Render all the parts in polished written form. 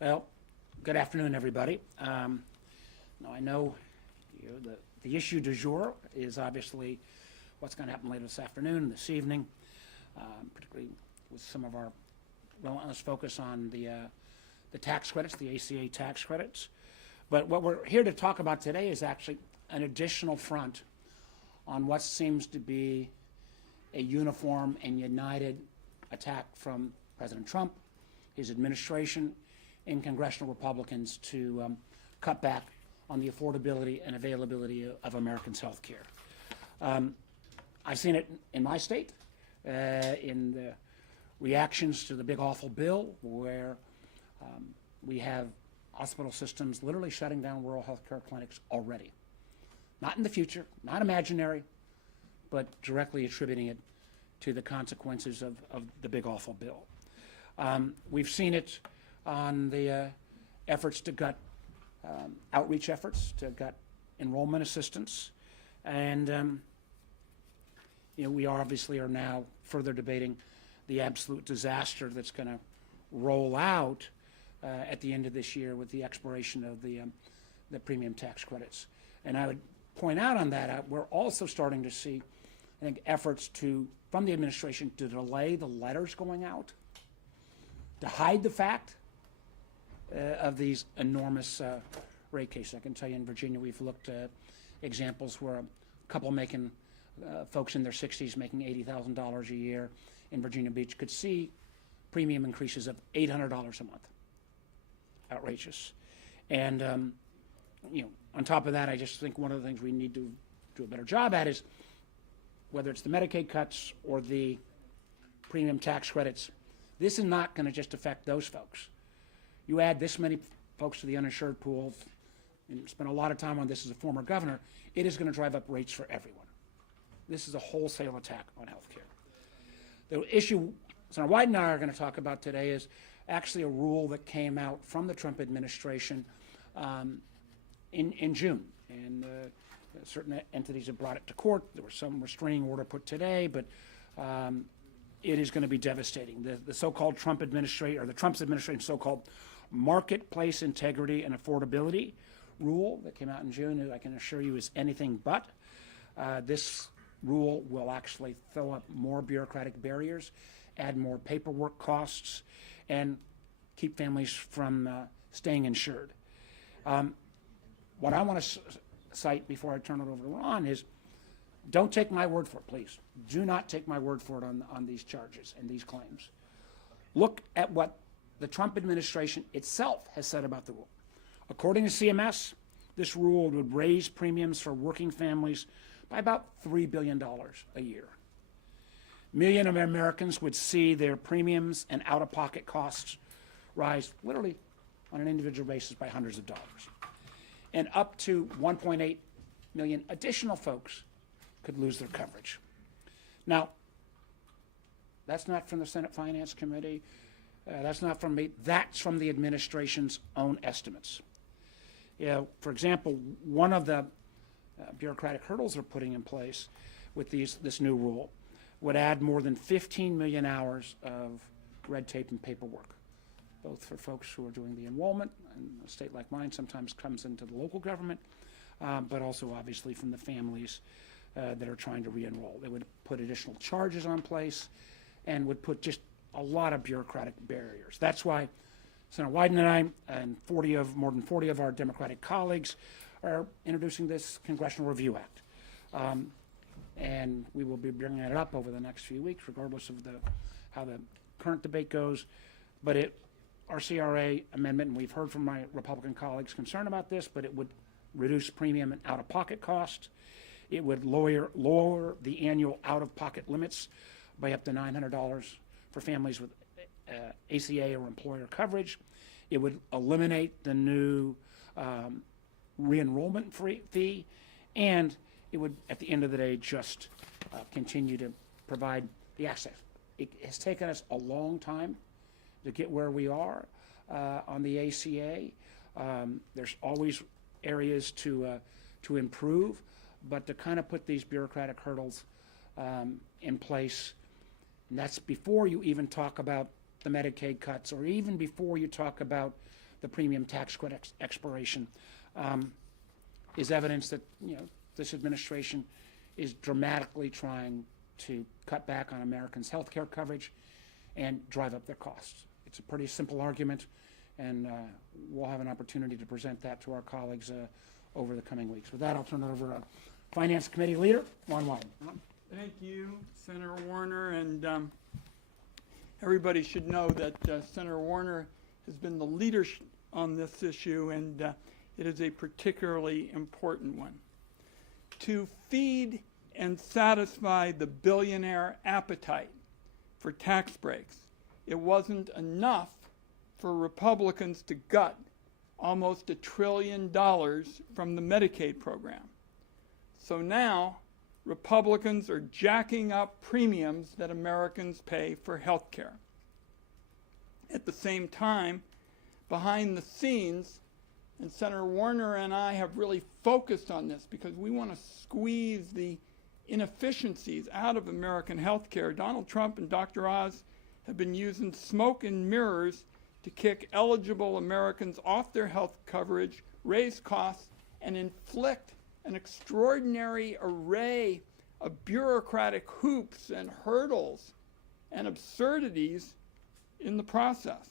Well, good afternoon, everybody. Now I know the issue du jour is obviously what's going to happen later this afternoon, this evening, particularly with some of our relentless focus on the tax credits, the ACA tax credits. But what we're here to talk about today is actually an additional front on what seems to be a uniform and united attack from President Trump, his administration, and congressional Republicans to cut back on the affordability and availability of Americans' health care. I've seen it in my state, in the reactions to the big awful bill, where we have hospital systems literally shutting down rural health care clinics already. Not in the future, not imaginary, but directly attributing it to the consequences of the big awful bill. We've seen it on the efforts to gut outreach efforts, to gut enrollment assistance, and we obviously are now further debating the absolute disaster that's going to roll out at the end of this year with the expiration of the premium tax credits. And I would point out on that, we're also starting to see, I think, efforts from the administration to delay the letters going out, to hide the fact of these enormous rate cases. I can tell you in Virginia we've looked at examples where a couple making, folks in their 60s making $80,000 a year in Virginia Beach could see premium increases of $800 a month. Outrageous. And on top of that, I just think one of the things we need to do a better job at is, whether it's the Medicaid cuts or the premium tax credits, this is not going to just affect those folks. You add this many folks to the uninsured pool, and spent a lot of time on this as a former governor, it is going to drive up rates for everyone. This is a wholesale attack on health care. The issue Senator Wyden and I are going to talk about today is actually a rule that came out from the Trump administration in June. And certain entities have brought it to court. There was some restraining order put today, but it is going to be devastating. The so-called Trump administration, or the Trump's administration, so-called marketplace integrity and affordability rule that came out in June, I can assure you is anything but. This rule will actually throw up more bureaucratic barriers, add more paperwork costs, and keep families from staying insured. What I want to cite before I turn it over to Ron is, don't take my word for it, please. Do not take my word for it on these charges and these claims. Look at what the Trump administration itself has said about the rule. According to CMS, this rule would raise premiums for working families by about $3 billion a year. Millions of Americans would see their premiums and out-of-pocket costs rise literally on an individual basis by hundreds of dollars. And up to 1.8 million additional folks could lose their coverage. Now, that's not from the Senate Finance Committee. That's not from me. That's from the administration's own estimates. For example, one of the bureaucratic hurdles they're putting in place with this new rule would add more than 15 million hours of red tape and paperwork, both for folks who are doing the enrollment, and a state like mine sometimes comes into the local government, but also obviously from the families that are trying to re-enroll. They would put additional charges on place and would put just a lot of bureaucratic barriers. That's why Senator Wyden and I and more than 40 of our Democratic colleagues are introducing this Congressional Review Act. And we will be bringing it up over the next few weeks, regardless of how the current debate goes. But our CRA amendment, and we've heard from my Republican colleagues concerned about this, but it would reduce premium and out-of-pocket costs. It would lower the annual out-of-pocket limits by up to $900 for families with ACA or employer coverage. It would eliminate the new re-enrollment fee, and it would, at the end of the day, just continue to provide the access. It has taken us a long time to get where we are on the ACA. There's always areas to improve, but to kind of put these bureaucratic hurdles in place, and that's before you even talk about the Medicaid cuts, or even before you talk about the premium tax credit expiration, is evidence that, this administration is dramatically trying to cut back on Americans' health care coverage and drive up their costs. It's a pretty simple argument, and we'll have an opportunity to present that to our colleagues over the coming weeks. With that, I'll turn it over to Finance Committee Leader, Ron Wyden. Thank you, Senator Warner, and everybody should know that Senator Warner has been the leader on this issue, and it is a particularly important one. To feed and satisfy the billionaire appetite for tax breaks, it wasn't enough for Republicans to gut almost $1 trillion from the Medicaid program. So now Republicans are jacking up premiums that Americans pay for health care. At the same time, behind the scenes, and Senator Warner and I have really focused on this because we want to squeeze the inefficiencies out of American health care. Donald Trump and Dr. Oz have been using smoke and mirrors to kick eligible Americans off their health coverage, raise costs, and inflict an extraordinary array of bureaucratic hoops and hurdles and absurdities in the process.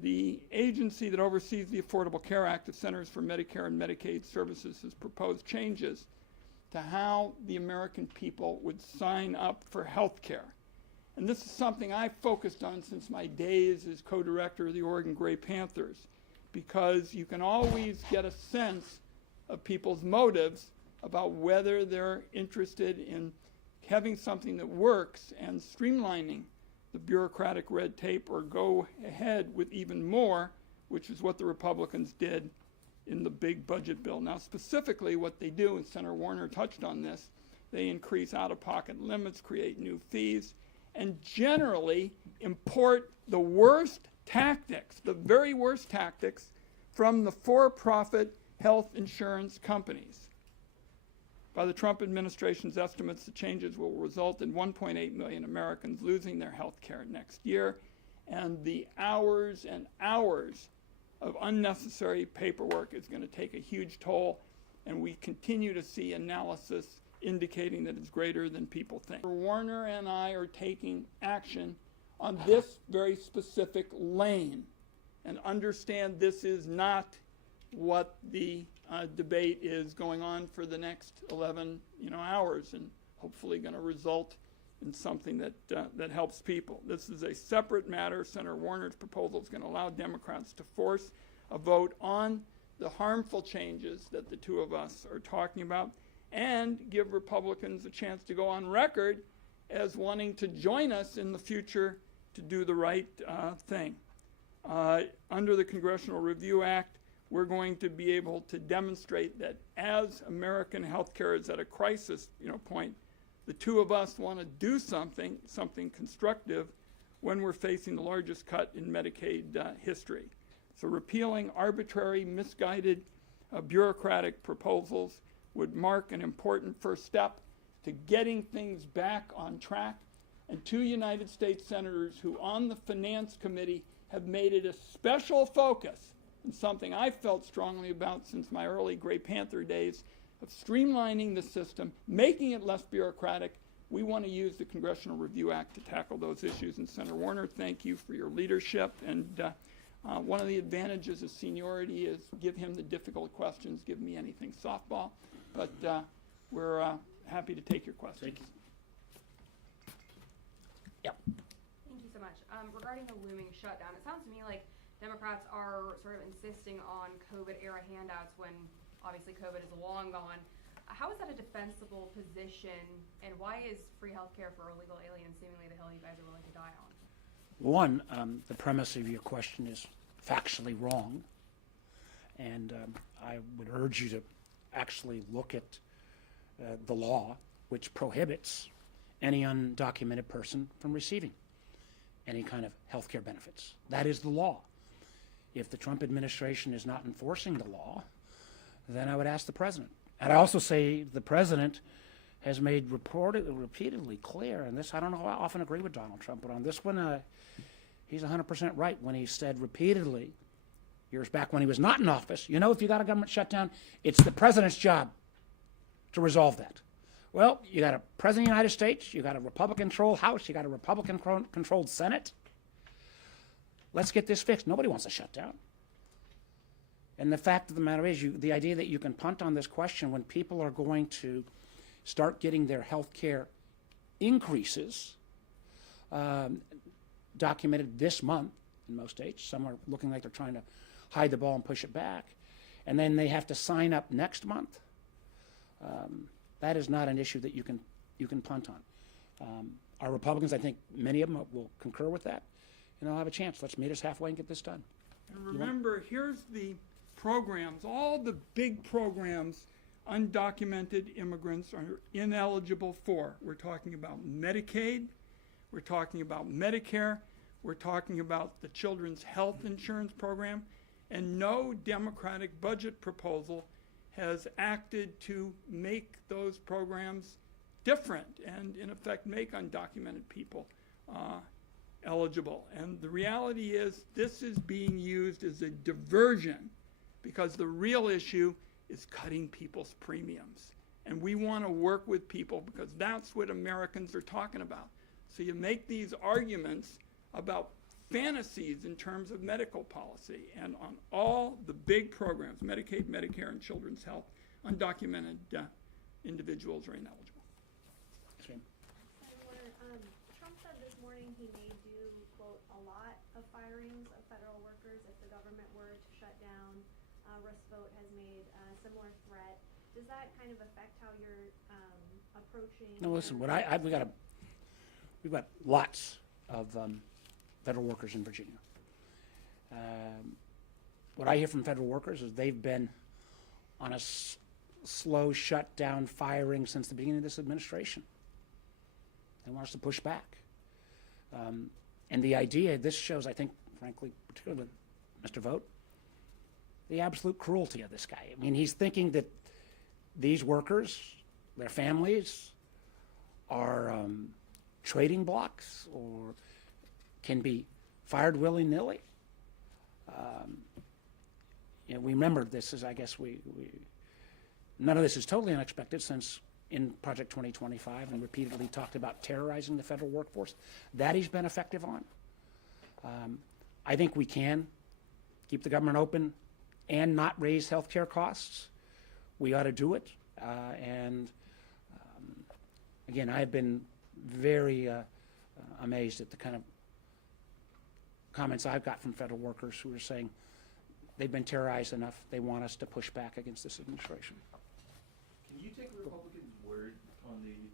The agency that oversees the Affordable Care Act, the Centers for Medicare and Medicaid Services, has proposed changes to how the American people would sign up for health care. And this is something I've focused on since my days as co-director of the Oregon Gray Panthers, because you can always get a sense of people's motives about whether they're interested in having something that works and streamlining the bureaucratic red tape, or go ahead with even more, which is what the Republicans did in the big budget bill. Now, specifically what they do, and Senator Warner touched on this, they increase out-of-pocket limits, create new fees, and generally import the worst tactics, the very worst tactics, from the for-profit health insurance companies. By the Trump administration's estimates, the changes will result in 1.8 million Americans losing their health care next year, and the hours and hours of unnecessary paperwork is going to take a huge toll, and we continue to see analysis indicating that it's greater than people think. Warner and I are taking action on this very specific lane, and understand this is not what the debate is going on for the next 11 hours, and hopefully going to result in something that helps people. This is a separate matter. Senator Warner's proposal is going to allow Democrats to force a vote on the harmful changes that the two of us are talking about, and give Republicans a chance to go on record as wanting to join us in the future to do the right thing. Under the Congressional Review Act, we're going to be able to demonstrate that as American healthcare is at a crisis point, the two of us want to do something constructive when we're facing the largest cut in Medicaid history. So repealing arbitrary, misguided bureaucratic proposals would mark an important first step to getting things back on track. And two United States senators who on the Finance Committee have made it a special focus, and something I've felt strongly about since my early Gray Panther days, of streamlining the system, making it less bureaucratic. We want to use the Congressional Review Act to tackle those issues. And Senator Warner, thank you for your leadership. And one of the advantages of seniority is give him the difficult questions, give me anything softball. But we're happy to take your questions. Yep. Thank you so much. Regarding the looming shutdown, it sounds to me like Democrats are sort of insisting on COVID-era handouts when obviously COVID is long gone. How is that a defensible position, and why is free health care for illegal aliens seemingly the hill you guys are willing to die on? One, the premise of your question is factually wrong, and I would urge you to actually look at the law which prohibits any undocumented person from receiving any kind of health care benefits. That is the law. If the Trump administration is not enforcing the law, then I would ask the president. And I also say the president has made repeatedly clear, and this, I don't know how I often agree with Donald Trump, but on this one, he's 100% right when he said repeatedly years back when he was not in office, you know, if you got a government shutdown, it's the president's job to resolve that. Well, you got a president of the United States, you got a Republican-controlled House, you got a Republican-controlled Senate. Let's get this fixed. Nobody wants a shutdown. And the fact of the matter is, the idea that you can punt on this question when people are going to start getting their health care increases documented this month in most states. Some are looking like they're trying to hide the ball and push it back. And then they have to sign up next month. That is not an issue that you can punt on. Our Republicans, I think many of them will concur with that, and they'll have a chance. Let's meet us halfway and get this done. And remember, here's the programs, all the big programs undocumented immigrants are ineligible for. We're talking about Medicaid, we're talking about Medicare, we're talking about the Children's Health Insurance Program, and no Democratic budget proposal has acted to make those programs different and, in effect, make undocumented people eligible. And the reality is this is being used as a diversion because the real issue is cutting people's premiums. And we want to work with people because that's what Americans are talking about. So you make these arguments about fantasies in terms of medical policy, and on all the big programs, Medicaid, Medicare, and Children's Health, undocumented individuals are ineligible. Trump said this morning he may do, quote, a lot of firings of federal workers if the government were to shut down. Rust Vote has made a similar threat. Does that kind of affect how you're approaching? No, listen, we've got lots of federal workers in Virginia. What I hear from federal workers is they've been on a slow shutdown firing since the beginning of this administration. They want us to push back. And the idea, this shows, I think, frankly, particularly with Mr. Vogt, the absolute cruelty of this guy. I mean, he's thinking that these workers, their families, are trading blocks or can be fired willy-nilly. You know, we remember this is, I guess, none of this is totally unexpected since in Project 2025 and repeatedly talked about terrorizing the federal workforce. That he's been effective on. I think we can keep the government open and not raise health care costs. We ought to do it. Again, I've been very amazed at the kind of comments I've got from federal workers who are saying they've been terrorized enough, they want us to push back against this administration. Can you take a Republican's word on the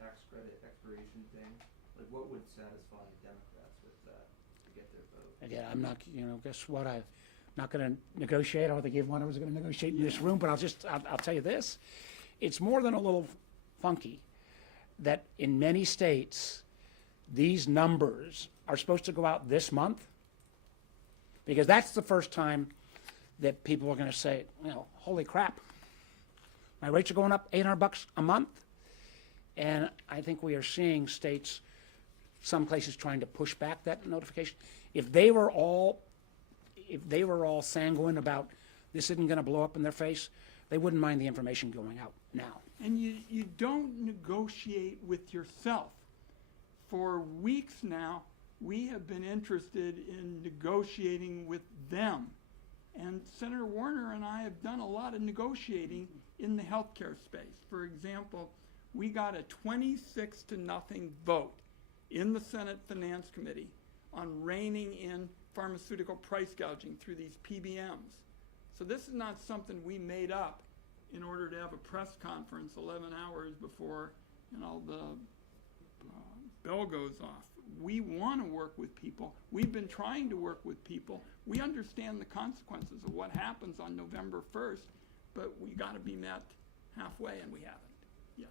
tax credit expiration thing? Like, what would satisfy Democrats with that to get their vote? Again, I'm not, guess what, I'm not going to negotiate. I don't think everyone was going to negotiate in this room, but I'll tell you this. It's more than a little funky that in many states, these numbers are supposed to go out this month, because that's the first time that people are going to say, holy crap, my rates are going up $800 a month. And I think we are seeing states, some places trying to push back that notification. If they were all sanguine about this isn't going to blow up in their face, they wouldn't mind the information going out now. And you don't negotiate with yourself. For weeks now, we have been interested in negotiating with them. And Senator Warner and I have done a lot of negotiating in the healthcare space. For example, we got a 26-0 vote in the Senate Finance Committee on reining in pharmaceutical price gouging through these PBMs. So this is not something we made up in order to have a press conference 11 hours before the bell goes off. We want to work with people. We've been trying to work with people. We understand the consequences of what happens on November 1st, but we got to be met halfway, and we haven't. Yes.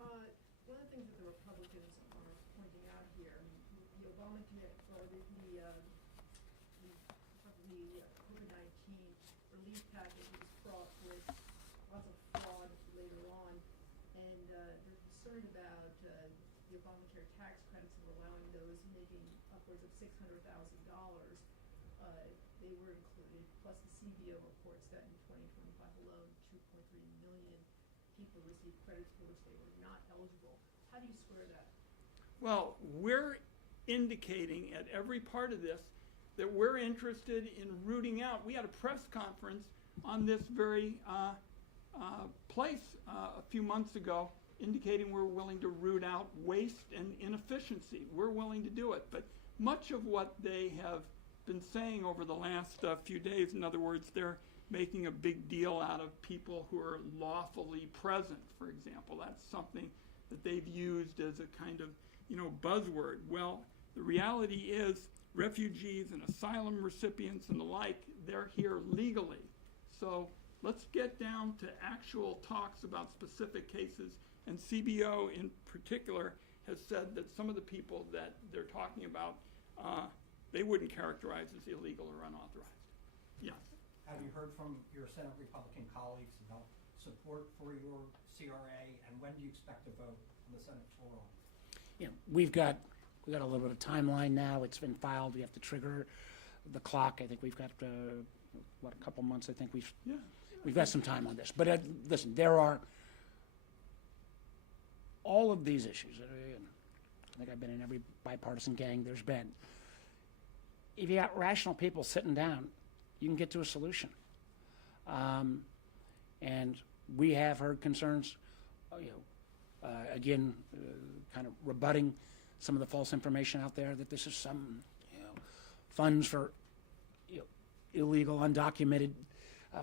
One of the things that the Republicans are pointing out here, the Obamacare, or the COVID-19 relief package was fraught with lots of fraud later on, and they're concerned about the Obamacare tax credits and allowing those making upwards of $600,000 they were included, plus the CBO reports that in 2025 alone, 2.3 million people received credits for which they were not eligible. How do you square that? Well, we're indicating at every part of this that we're interested in rooting out. We had a press conference on this very place a few months ago, indicating we're willing to root out waste and inefficiency. We're willing to do it. But much of what they have been saying over the last few days, in other words, they're making a big deal out of people who are lawfully present, for example. That's something that they've used as a kind of, buzzword. Well, the reality is refugees and asylum recipients and the like, they're here legally. So let's get down to actual talks about specific cases. And CBO in particular has said that some of the people that they're talking about, they wouldn't characterize as illegal or unauthorized. Yes. Have you heard from your Senate Republican colleagues about support for your CRA, and when do you expect to vote on the Senate floor? We've got a little bit of timeline now. It's been filed. We have to trigger the clock. I think we've got, a couple months. I think we've got some time on this. But listen, there are all of these issues. And I think I've been in every bipartisan gang there's been. If you got rational people sitting down, you can get to a solution. And we have heard concerns, again, kind of rebutting some of the false information out there that this is some, funds for illegal, undocumented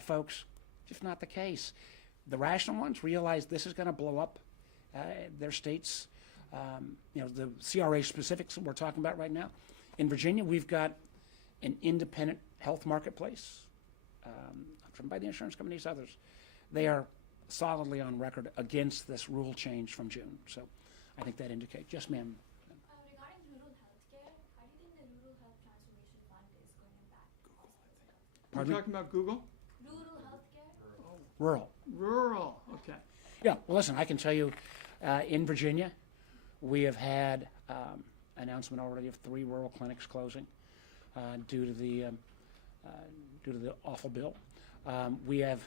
folks. Just not the case. The rational ones realize this is going to blow up their states. The CRA specifics we're talking about right now. In Virginia, we've got an independent health marketplace, driven by the insurance companies, others. They are solidly on record against this rule change from June. So I think that indicates. Yes, ma'am. Regarding rural healthcare, how do you think the Rural Health Transformation Fund is going to impact? Are you talking about Google? Rural healthcare? Rural. Rural, okay. Yeah, well, listen, I can tell you, in Virginia, we have had announcement already of 3 rural clinics closing due to the awful bill. We have,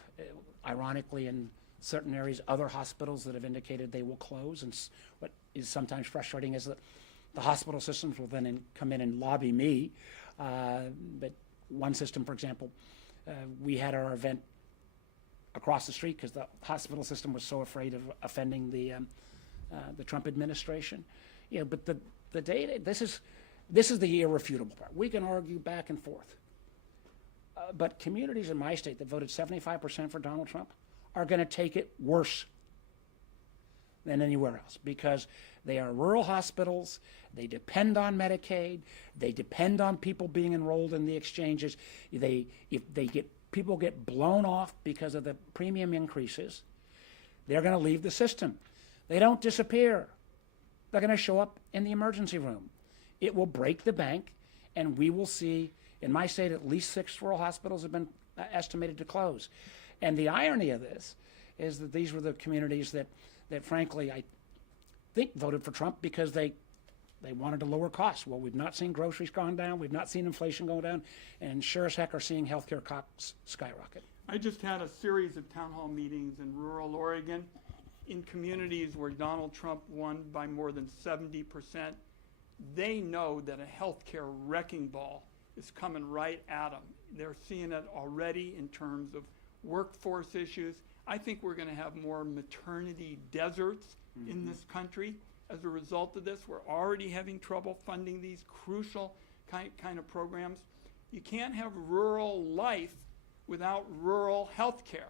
ironically, in certain areas, other hospitals that have indicated they will close. And what is sometimes frustrating is that the hospital systems will then come in and lobby me. But one system, for example, we had our event across the street because the hospital system was so afraid of offending the Trump administration. But the data, this is the irrefutable part. We can argue back and forth. But communities in my state that voted 75% for Donald Trump are going to take it worse than anywhere else because they are rural hospitals, they depend on Medicaid, they depend on people being enrolled in the exchanges. If people get blown off because of the premium increases, they're going to leave the system. They don't disappear. They're going to show up in the emergency room. It will break the bank, and we will see, in my state, at least 6 rural hospitals have been estimated to close. And the irony of this is that these were the communities that frankly, I think voted for Trump because they wanted to lower costs. Well, we've not seen groceries gone down. We've not seen inflation go down. And sure as heck are seeing healthcare costs skyrocket. I just had a series of town hall meetings in rural Oregon in communities where Donald Trump won by more than 70%. They know that a healthcare wrecking ball is coming right at them. They're seeing it already in terms of workforce issues. I think we're going to have more maternity deserts in this country as a result of this. We're already having trouble funding these crucial kind of programs. You can't have rural life without rural health care,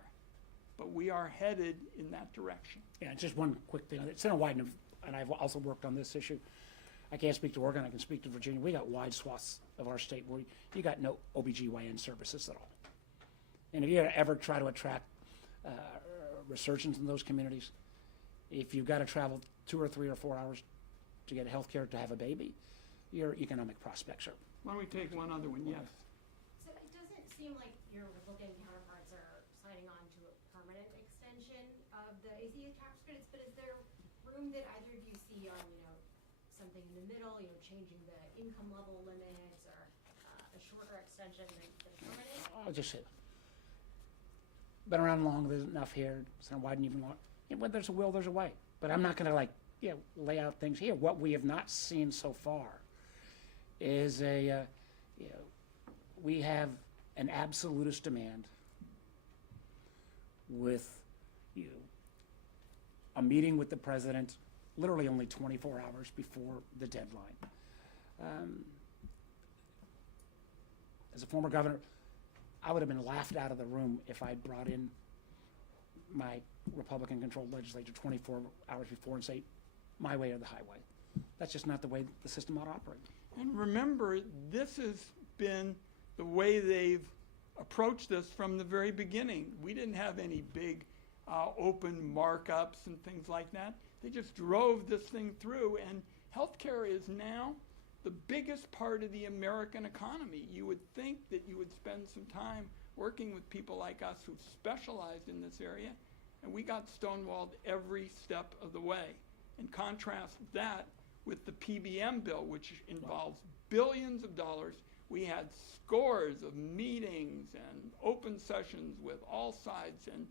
but we are headed in that direction. Yeah, just one quick thing. Senator Wyden, and I've also worked on this issue. I can't speak to Oregon, I can speak to Virginia. We got wide swaths of our state where you got no OBGYN services at all. And if you ever try to attract resurgence in those communities, if you've got to travel 2 or 3 or 4 hours to get health care to have a baby, your economic prospects are. Why don't we take one other one? Yes. So it doesn't seem like your Republican counterparts are signing on to a permanent extension of the ACA tax credits, but is there room that either of you see on, something in the middle, changing the income level limits or a shorter extension than permanent? I'll just say, been around long, there's enough here, Senator Wyden even want, when there's a will, there's a way. But I'm not gonna lay out things here. What we have not seen so far is we have an absolutist demand with, a meeting with the president literally only 24 hours before the deadline. As a former governor, I would have been laughed out of the room if I'd brought in my Republican-controlled legislature 24 hours before and say, my way or the highway. That's just not the way the system ought to operate. And remember, this has been the way they've approached this from the very beginning. We didn't have any big open markups and things like that. They just drove this thing through, and healthcare is now the biggest part of the American economy. You would think that you would spend some time working with people like us who've specialized in this area, and we got stonewalled every step of the way. And contrast that with the PBM bill, which involves billions of dollars. We had scores of meetings and open sessions with all sides, and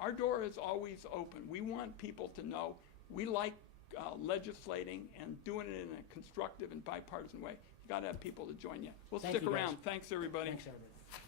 our door is always open. We want people to know we like legislating and doing it in a constructive and bipartisan way. You got to have people to join you. We'll Thank stick you, guys. around. Thanks, everybody. Thanks, everybody.